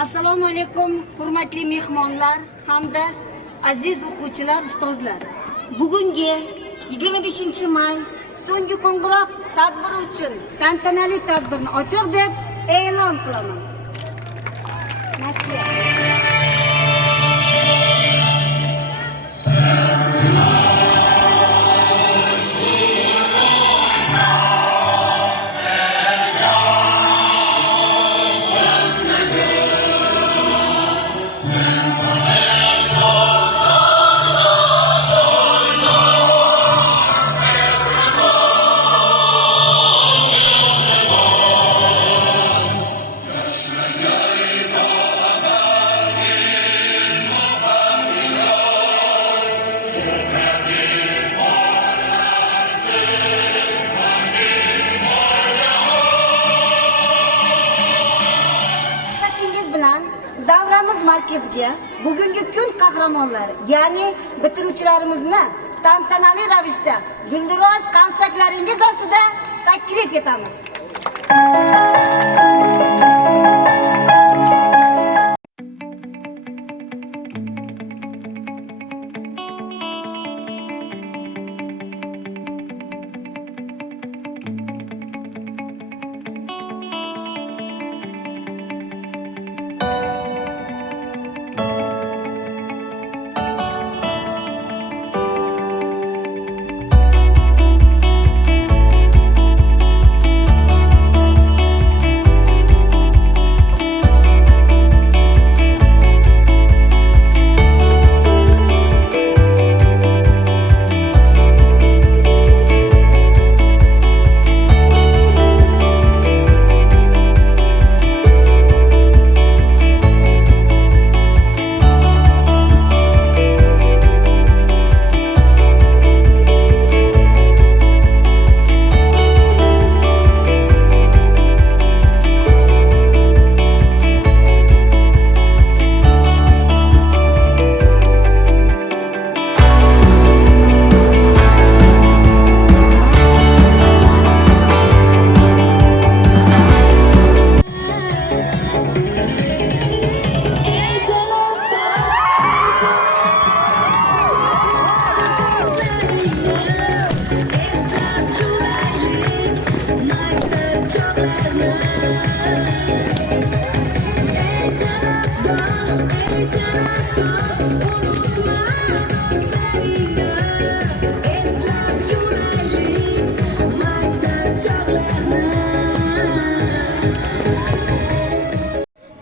Assalomu alaykum, hurmatli mehmonlar hamda aziz o'quvchilar, ustozlar. Bugungi 25-may so'nggi qo'ng'iroq tadbiri uchun tantanali tadbirni ochiq deb e'lon qilaman. Davramiz markaziga bugungi kun qahramonlari, ya'ni bitiruvchilarimizni tantanali ravishda gulduros qansaklaringiz ostida taklif etamiz.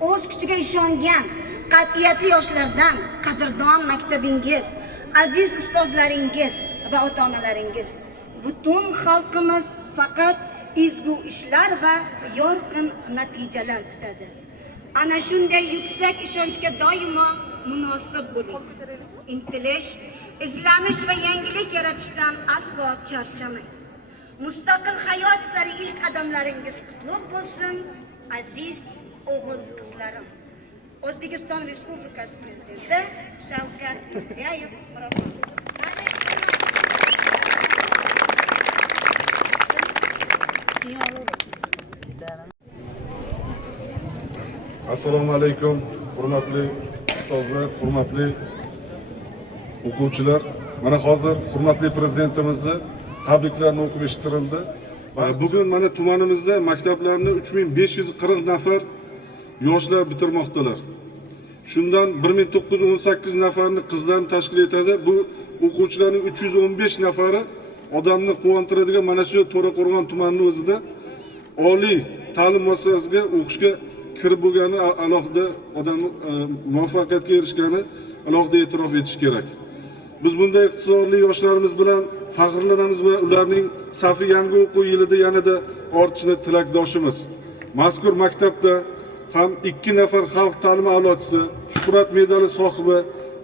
O'z kuchiga ishongan qat'iyatli yoshlardan qadrdon maktabingiz, aziz ustozlaringiz va ota-onalaringiz, butun xalqimiz faqat ezgu ishlar va yorqin natijalar kutadi. Ana shunday yuksak ishonchga doimo munosib bo'ling. Intilish, izlanish va yangilik yaratishdan aslo charchamang. Mustaqil hayot sari ilk qadamlaringiz qutlug' bo'lsin, aziz o'g'il qizlarim. O'zbekiston Respublikasi Prezidenti Shavkat Mirziyoyev. Assalomu alaykum, hurmatli ustozlar, hurmatli o'quvchilar. Mana hozir hurmatli prezidentimizni tabriklarini o'qib eshittirildi. Bugun mana tumanimizda maktablarni 3540 nafar yoshlar bitirmoqdalar. Shundan 1918 nafarni qizlarni tashkil etadi. Bu o'quvchilarning 315 nafari odamni quvontiradigan mana shu To'raqo'rg'on tumanining o'zida oliy ta'lim muassasasiga o'qishga kirib bo'lgani alohida odam muvaffaqiyatga erishgani alohida e'tirof etish kerak. Biz bunday iqtidorli yoshlarimiz bilan faxrlanamiz va ularning safi yangi o'quv yilida yanada ortishini tilakdoshimiz. Mazkur maktabda ham 2 nafar xalq ta'limi a'lochisi, Shuhrat medali sohibi,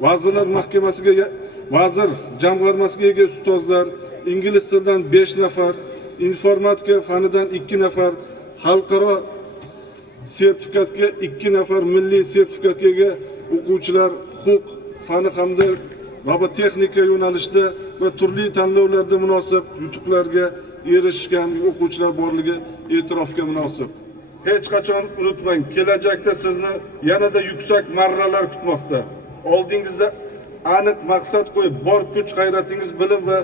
Vazirlar Mahkamasiga vazir jamg'armasiga ega ustozlar, ingliz tilidan 5 nafar, informatika fanidan 2 nafar, xalqaro sertifikatga 2 nafar, milliy sertifikatga ega o'quvchilar, huquq fani hamda robotexnika yo'nalishida va turli tanlovlarda munosib yutuqlarga erishgan o'quvchilar borligi e'tirofga munosib. hech qachon unutmang, kelajakda sizni yanada yuksak marralar kutmoqda. Oldingizda aniq maqsad qo'yib, bor kuch, g'ayratingiz, bilim va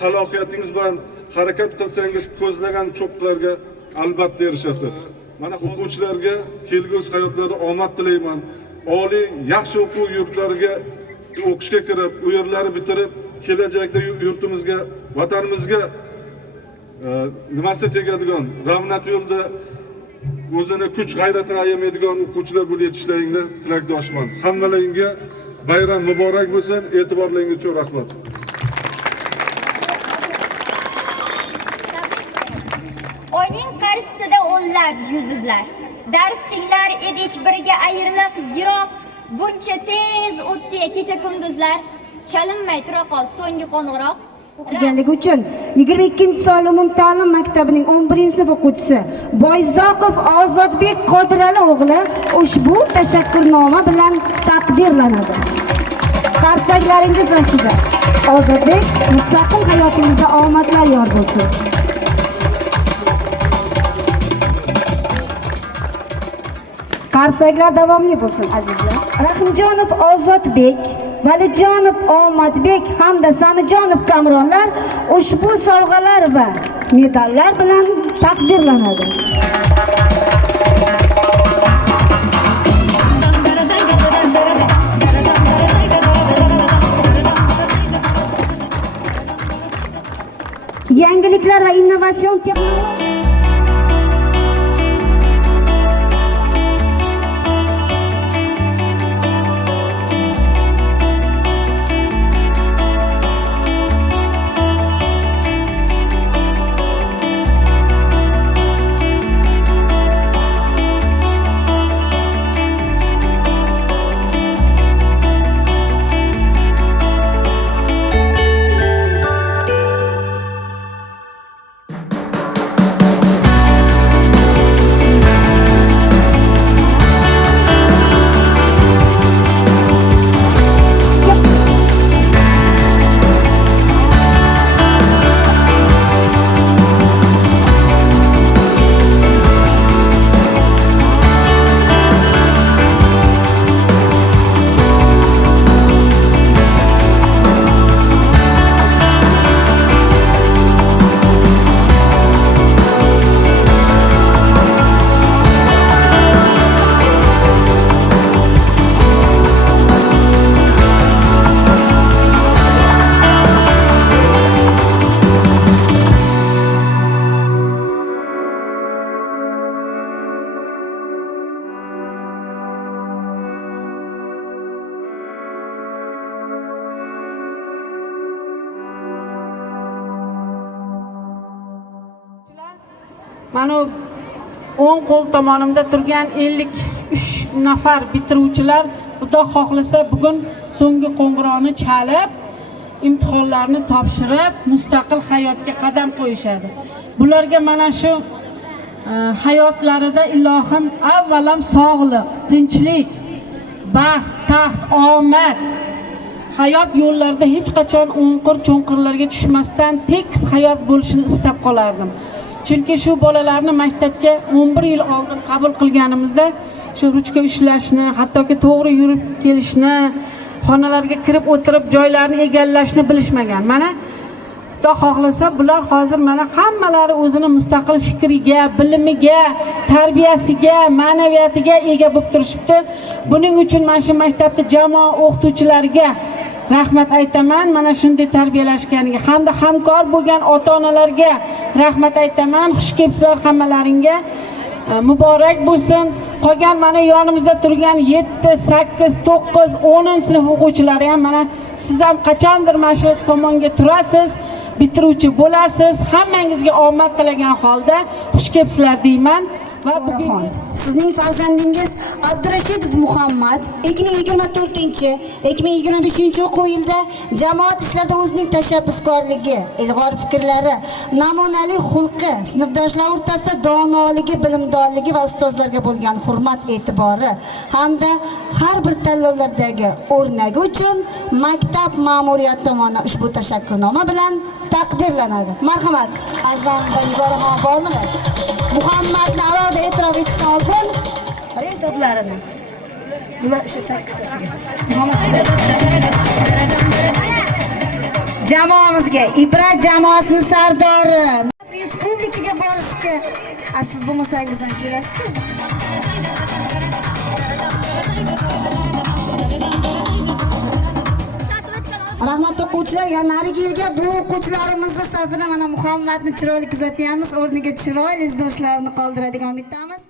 salohiyatingiz bilan harakat qilsangiz, ko'zlagan cho'qqilarga albatta erishasiz. Mana o'quvchilarga kelgusi hayotlarida omad tilayman. Oliy, yaxshi o'quv yurtlariga o'qishga kirib, u yerlarni bitirib, kelajakda yurtimizga, vatanimizga nimasi tegadigan, ravnaq yo'lda o'zini kuch g'ayratini ayamaydigan o'quvchilar bo'lib yetishlaringni tilakdoshman. Hammalaringga bayram muborak bo'lsin. E'tiborlaringiz uchun rahmat. Oyning qarshisida o'nlab yulduzlar. Dars tinglar edik birga ayriliq yiroq. Buncha tez o'tdi kecha kunduzlar. Chalinmay tura qol so'nggi qo'ng'iroq. O'qiganligi uchun 22-sonli umumta'lim maktabining 11-sinf o'quvchisi Boyzoqov Ozodbek Qodirali o'g'li ushbu tashakkurnoma bilan taqdirlanadi. Qarsaklaringiz ostida Ozodbek, mustaqil hayotingizda omadlar yor bo'lsin. Qarsaklar davomli bo'lsin azizlar. Rahimjonov Ozodbek, Valijonov Omadbek hamda Samijonov Kamronlar ushbu sovg'alar va medallar bilan taqdirlanadi. Yangiliklar va innovatsion texnologiyalar Mana o'ng qo'l tomonimda turgan 53 nafar bitiruvchilar Xudo xohlasa bugun so'nggi qo'ng'iroqni chalib, imtihonlarni topshirib, mustaqil hayotga qadam qo'yishadi. Bularga mana shu hayotlarida ilohim avvalam sog'lik, tinchlik, baxt, taxt, omad, hayot yo'llarida hech qachon o'nqir-cho'nqirlarga tushmasdan tekis hayot bo'lishini istab qolardim. Chunki shu bolalarni maktabga 11 yil oldin qabul qilganimizda shu ruchka ushlashni, hattoki to'g'ri yurib kelishni, xonalarga kirib o'tirib joylarni egallashni bilishmagan. Mana Xudo xohlasa bular hozir mana hammalari o'zini mustaqil fikriga, bilimiga, tarbiyasiga, ma'naviyatiga ega bo'lib turishibdi. Buning uchun mana shu maktabda jamoa o'qituvchilariga rahmat aytaman, mana shunday tarbiyalashganiga, hamda hamkor bo'lgan ota-onalarga rahmat aytaman. Xush kelibsizlar hammalaringga. Muborak bo'lsin. Qolgan mana yonimizda turgan 7, 8, 9, 10 sinf o'quvchilari ham mana siz ham qachondir mana shu tomonga turasiz, bitiruvchi bo'lasiz. Hammangizga omad tilagan holda xush kelibsizlar deyman. Va bugun sizning farzandingiz Abdurashidov Muhammad 2024-2025 o'quv yilida jamoat ishlarida o'zining tashabbuskorligi, ilg'or fikrlari, namunali xulqi, sinfdoshlar o'rtasida donoligi, bilimdonligi va ustozlarga bo'lgan hurmat e'tibori hamda har bir tanlovlardagi o'rnagi uchun maktab ma'muriyati tomonidan ushbu tashakkurnoma bilan taqdirlanadi. Marhamat. Azam va Iboraxon bormi? Muhammadni alohida e'tirof etishdan o'quvchilarini. Bular o'sha 8tasiga. Jamoamizga Ibrat jamoasining sardori respublikaga borishga siz bo'lmasangiz ham kelasiz-ku. Rahmat o'quvchilar, yana narigi yilga bu o'quvchilarimizni safida mana Muhammadni chiroyli kuzatyapmiz, o'rniga chiroyli izdoshlarini qoldiradigan umiddamiz.